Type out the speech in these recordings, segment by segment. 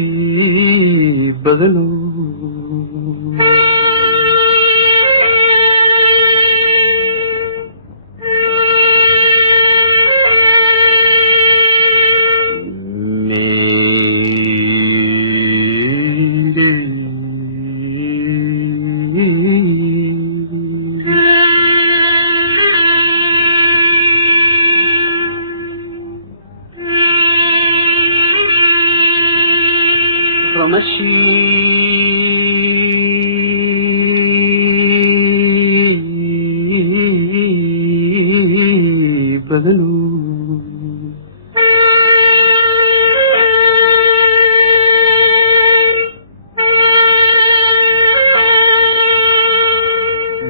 فمشي بدلو فمشي بدلو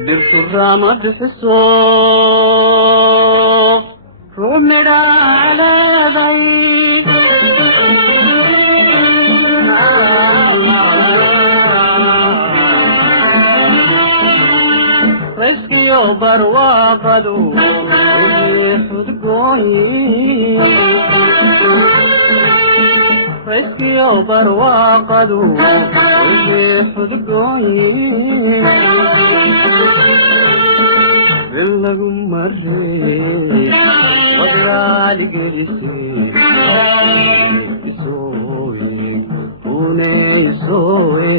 درت الرامد في السوق رمنا على بيت رزقي برواقدو يحدقوني رزقي برواقدو يحدقوني لهم مريت وقرالي قرسي يسوي ونيسوي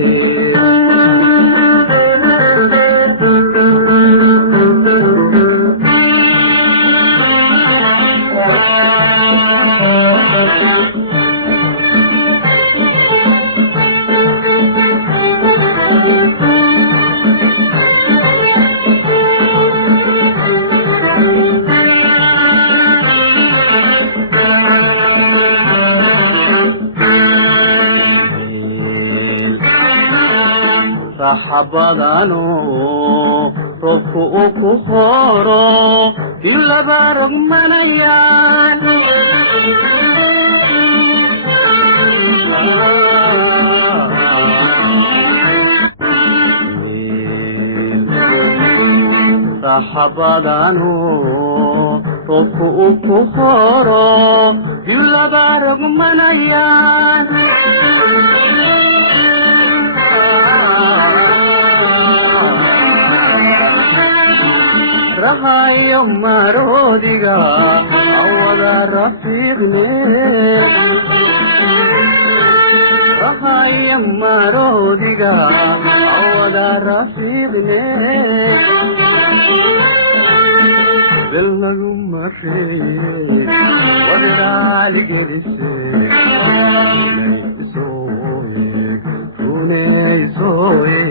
saxaabadano robku uu ku horo ilaba rogmanayaan saxaabadano robku uu ku horo ilaba rogmanayaan رهاي مروديغا أولا رفيقني رهاي مروديغا أولا رفيقني بلغم مريد ودرالي قرسي سوي كوني سوي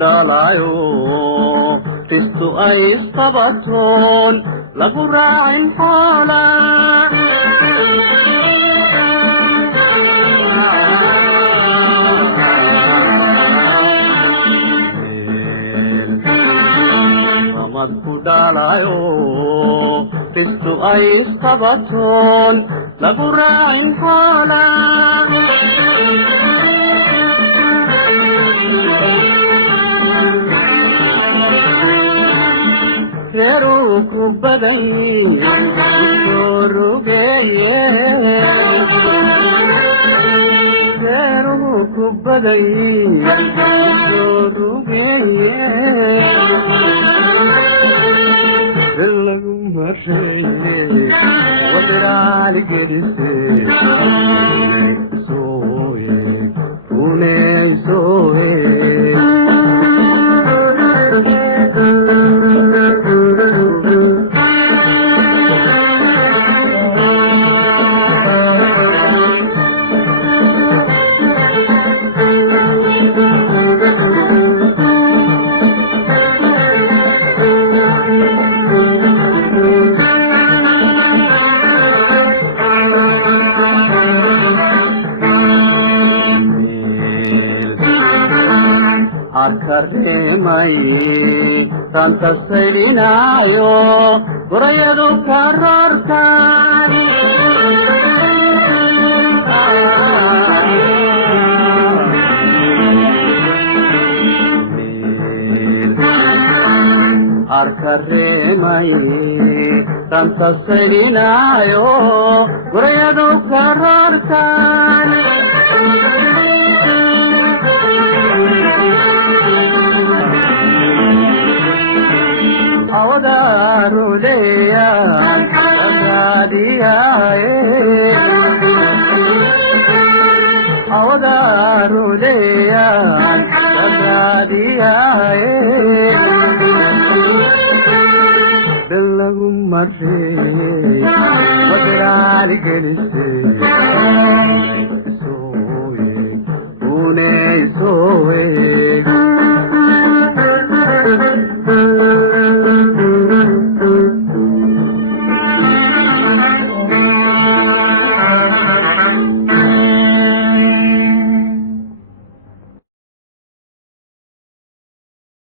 dalayo tistu ay sabaton laburain hola amad dalayo tistu ay sabaton laburain hola Yeruku badai sorugeye Yeruku badai sorugeye Bellagum marsheye wadrali gerise soye une soye arkaremay tanta saydinayo gurayadu karorkan arkaremay tanta saydinayo gurayadu karorkan awadaruleya agadiyaye awadaruleya agadiyaye belagu marre wadrali gelise